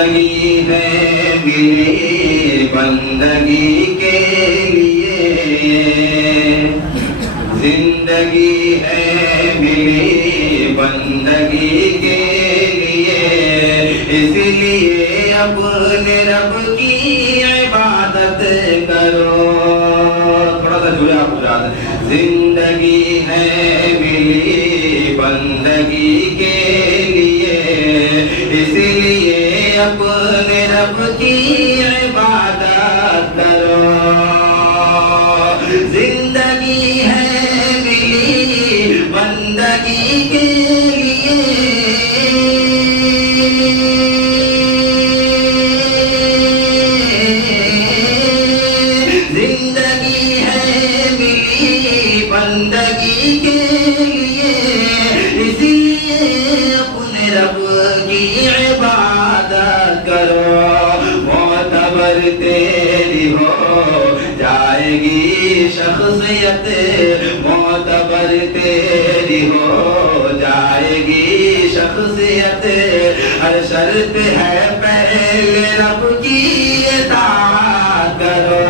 زندگی ہے میری بندگی کے لیے، زندگی ہے میری بندگی کے لیے، اس لیے اپنے رب کی عبادت کرو۔ تھوڑا سا جڑا آپ گجرات۔ زندگی ہے میری بندگی کے لیے، اس لیے اپنے رب کی عبادت کرو۔ زندگی ہے میری بندگی کے لیے، زندگی ہے میری بندگی کے لیے، اس لیے اپنے رب کی عبادت کرو۔ معتبر تیری ہو جائے گی شخصیت، معتبر تیری ہو جائے گی شخصیت، ہر شرط ہے پہلے رب کی اطاعت کرو۔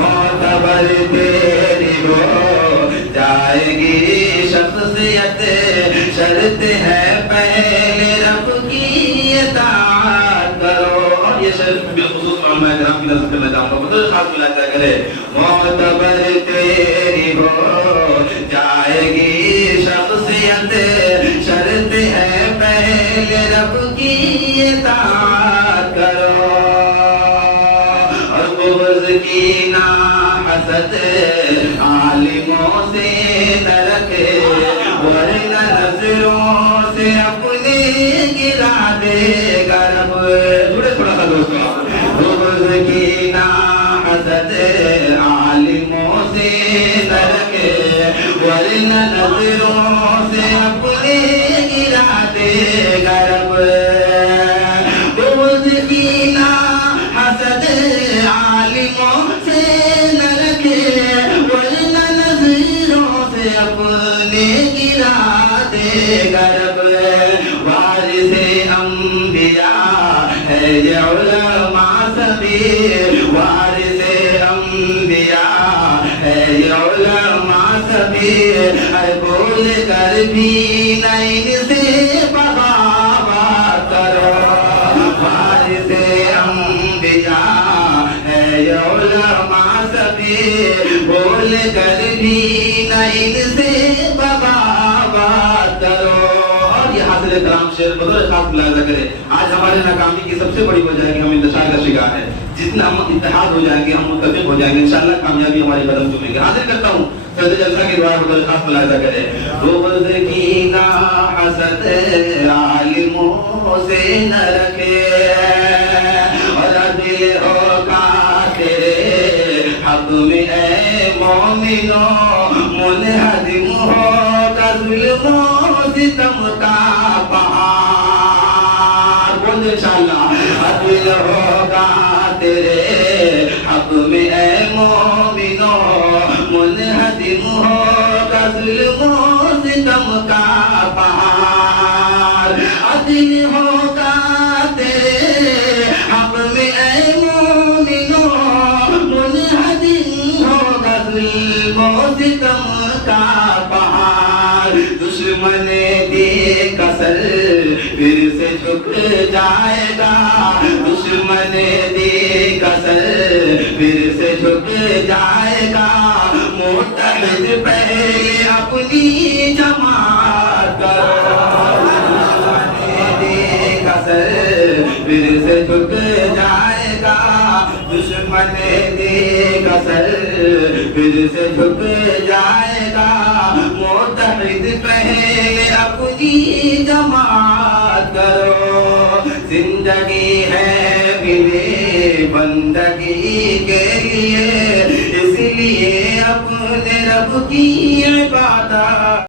معتبر تیری ہو جائے گی شخصیت، شرط ہے پہلے رب کی اطاعت کرو۔ اور یہ شرط بالخصوص علماء کرام کی نظر کرنا چاہوں گا، بطور خاص ملاحظہ کرے۔ معتبر تیری ہو جائے گی شخصیت، شرط ہے پہلے رب کی اطاعت کرو۔ اور بغض کینہ حسد عالموں سے نہ رکھے، ورنہ نظروں سے اپنے گرا دے گا رب۔ جڑے تھوڑا سا دوستو۔ بغض کینہ حسد عالموں سے نہ رکھے، ورنہ نظروں سے اپنے گرا دے گا رب۔ بغض کینہ حسد عالموں سے نہ رکھے، ورنہ نظروں سے اپنے گرا دے گا رب۔ وارث انبیاء ہے یہ علماء سبھی، وارث انبیاء ہے یہ علماء سبھی، ہر بول کر بھی نہ ان سے بغاوت کرو۔ وارث انبیاء ہے یہ علماء سبھی، بول کر بھی نہ ان سے بغاوت کرو۔ اور یہ حاصل کرام شعر بطور خاص ملاحظہ کرے۔ آج ہمارے ناکامی کی سب سے بڑی وجہ ہے کہ ہم انتشار کا شکار ہے۔ جتنا ہم اتحاد ہو جائیں گے، ہم متفق ہو جائیں گے، انشاءاللہ کامیابی ہماری قدم چومے گی۔ حاضر کرتا ہوں صدر جلسہ کی دعا بطور خاص ملاحظہ کرے۔ بغض کینہ حسد عالموں سے نہ رکھے، اور عدل ہوگا تیرے حق میں اے مومنو، منہدم ہوگا ظلم و ستم کا پہاڑ۔ بول دے انشاءاللہ۔ عدل ہوگا تیرے حق میں اے مومنو، منہدم ہوگا ظلم و ستم کا پہاڑ۔ عدل ہوگا تیرے حق میں اے مومنو، منہدم ہوگا ظلم و ستم کا پہاڑ۔ دشمن دی کسر پھر سے جھک جائے گا، دشمن دی کسر پھر سے جھک جائے گا، متحد پہلے اپنی جماعت کرو۔ دشمن دی کسر پھر سے جھک جائے گا، دشمن دی کسر پھر سے جھک جائے گا، متحد پہلے اپنی جماعت کرو۔ زندگی ہے میری بندگی کے لیے، اس لیے اپنے رب کی عبادت